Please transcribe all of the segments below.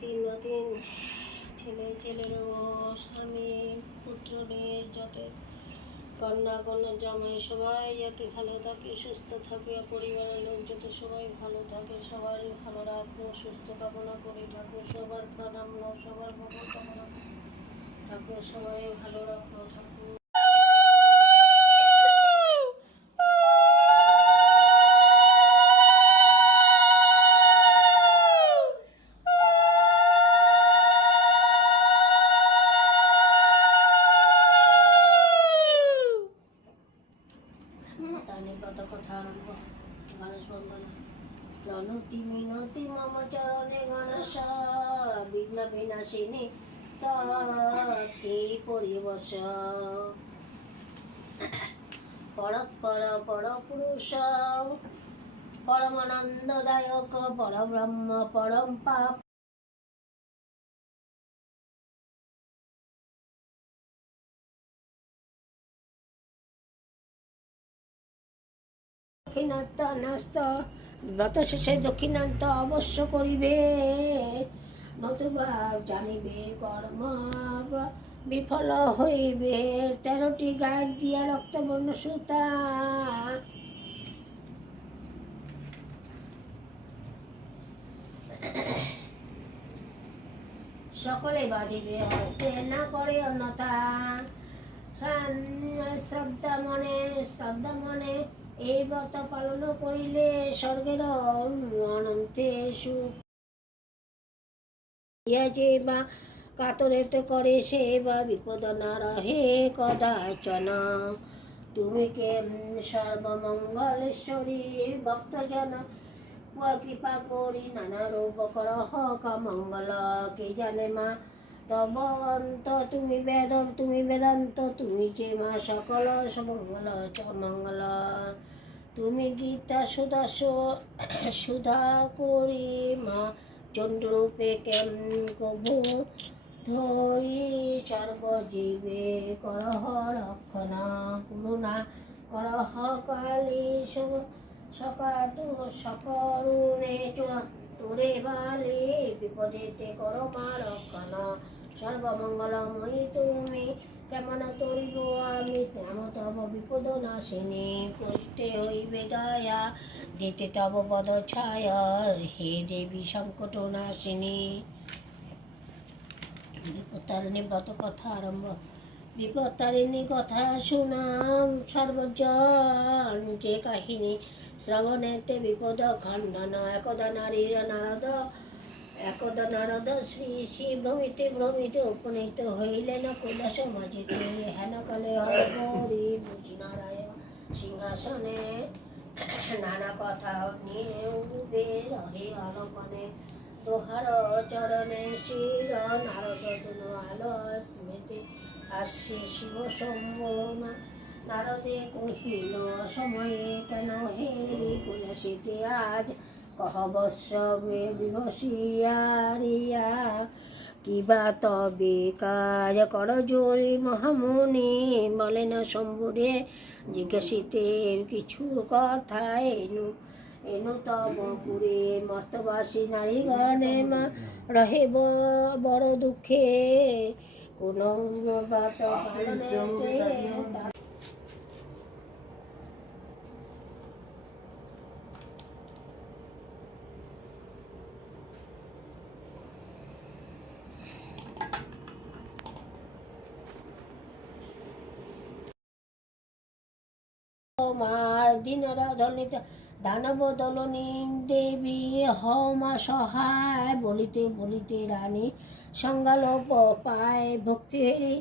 নাতি নাতিন ছেলের ও স্বামী পুত্র নিয়ে যাতে কন্যা জামাই সবাই যাতে ভালো থাকে, সুস্থ থাকে, পরিবারের লোক যাতে সবাই ভালো থাকে, সবারই ভালো রাখো, সুস্থ কামনা করি ঠাকুর, সবার প্রণাম, সবার মঙ্গল কামনা ঠাকুর, সবাই ভালো রাখো ঠাকুর। কথা আরম্ভ। গণেশ বন্দনা। প্রণতি মিনতি মম চরণে গণেশ বিঘ্ন বিনাশিনী তৎ পরিবশ পরৎপর পরপুরুষ পরমানন্দদায়ক পরব্রহ্ম পরম পাপ দক্ষিণান্ত নাস্ত ব্রত শেষে দক্ষিণান্ত অবশ্য করিবে, নতুবা জানিবে কর্ম বিফল হইবে। 13টি গাঁট দিয়া রক্তবর্ণ সুতা সকলে বাঁধিবে হস্তে, না করে অন্যথা। শ্রদ্ধা মনে এই ব্রত পালন করিলে স্বর্গের অনন্তে সুখ। যে বা কাতরেতে করে সে বা বিপদ না রহে কদাচন। তুমি কে সর্বমঙ্গলেশ্বরী ভক্তজন কৃপা করি নানা রূপ কর মঙ্গল। কে জানে মা তব অন্ত, তুমি বেদান্ত, তুমি যে মা সকল মঙ্গল মঙ্গল। তুমি গীতা সুধা করি মা চন্দ্ররূপে কেম কভু ধরি সর্বজীবে করহ রক্ষণা করুণা করহ কালী সকরুণে তোরে বালি বিপদেতে করো মা রক্ষণ। সর্বমঙ্গলময়ী তুমি কেমন তরিব আমি, তেম তব বিপদ নাশিনী করিতে হইবে দয়া, দিতে তব পদ ছায়া হে দেবী সংকট নাশিনী। বিপত্তারিণী ব্রত কথা আরম্ভ। বিপত্তারিণী কথা শুনাম সর্বজন, যে কাহিনী শ্রবণেতে বিপদ খণ্ডন। একদা নারদ শ্রী শ্রী ভ্রমিতে উপনীত হইলেন কৈলাস মাঝিতে। হেন কালে হরি বুঝি নারায়ণ সিংহাসনে, নানা কথা নিয়ে উঠবে রহে আলোকনে। তোহার চরণে শির নারদ দুনো আলো স্মৃতি আসছে শিব সম্ভ্রমা। নারদে কহিল সময়ে কেন হেরি কৈলাসিতে আজ, কহ বৎস বিভসিয়ারিয়া কিবা তবে কাজ কর জোরে মহামুনি। বলেন শম্ভুরে জিজ্ঞাসিতে কিছু কথা এনু তব পুরে। মর্তবাসী নারীগণে রহে বড় দুঃখে, কোন ব্রত পালনেতে মার দিনরা ধনিত দানব দলনী দেবী হমা সহায়। বলিতে রানী সংজ্ঞালোপ পায়, ভক্তি হেরি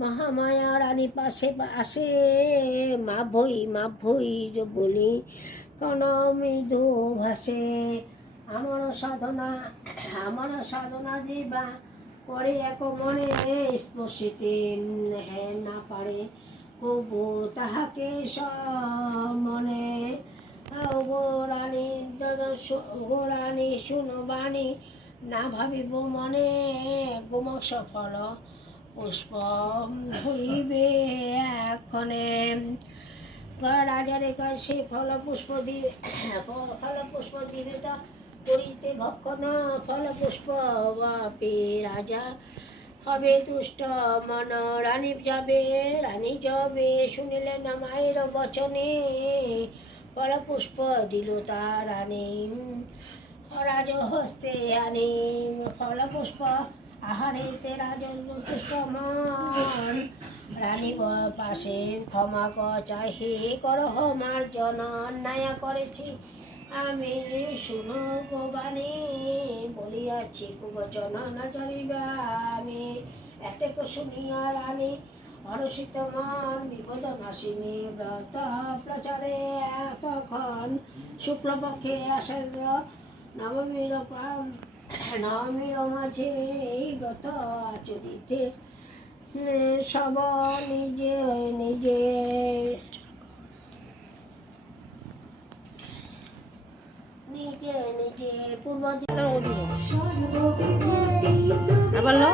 মহামায়া রানী পাশে আসে। মা ভই বলি কোন মৃদু ভাসে। আমার সাধনা দিবা করে এক মনে, স্পর্শিতে না পারে কবু তাহাকে মনে। গোরানী শুনো বাণী, না ভাবিব মনে গোম সফল পুষ্প হইবে এক্ষণে। রাজারে কয় সে ফল পুষ্প দিবে তো করিতে ভক্ষণ ফল পুষ্প বাপে রাজা হবে দুষ্ট মন। রানী যাবে শুনিলেন মায়ের বচনে, ফল পুষ্প দিল তার রানী রাজ হস্তে আনি। ফল পুষ্প আহারেতে রাজন পুষ্পমান, রানী পাশে ক্ষমা চাহি করহ মার্জন। অন্যায় করেছি আমি শুনো বাণী, বলিয়াছি কুবচন না জানিবা আমি। এতেক শুনিয়া রানী হরষিত মন, বিপদ নাশিনী ব্রত প্রচারে তখন শুক্লপক্ষে আসে নবমীর মাঝে এই ব্রত আচরিতে সব নিজে নিজে নিজে নিজে পূর্ব আবার লো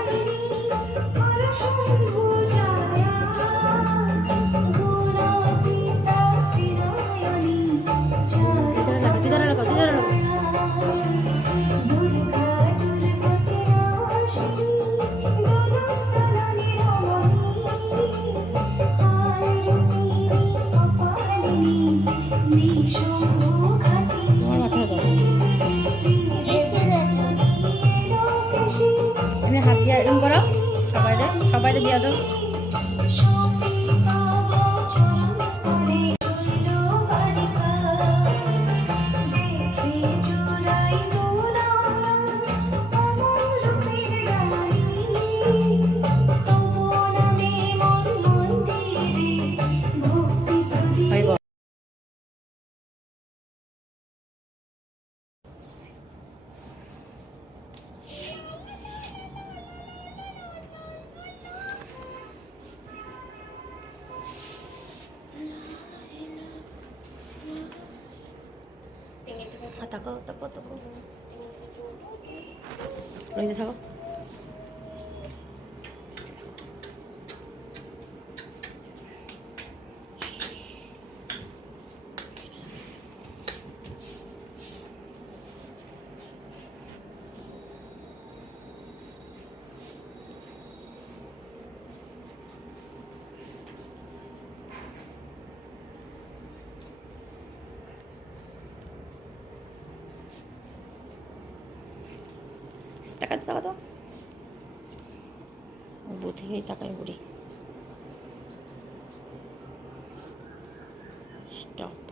হাত দিয়া এরকম করো, সবাইরে দিয়া দাও। তাকাও তাকাও তাকাও, রইতে থাকো। তাকাতে তাকাতো বউ থেকেই তাকাই বুড়ি। স্টপ।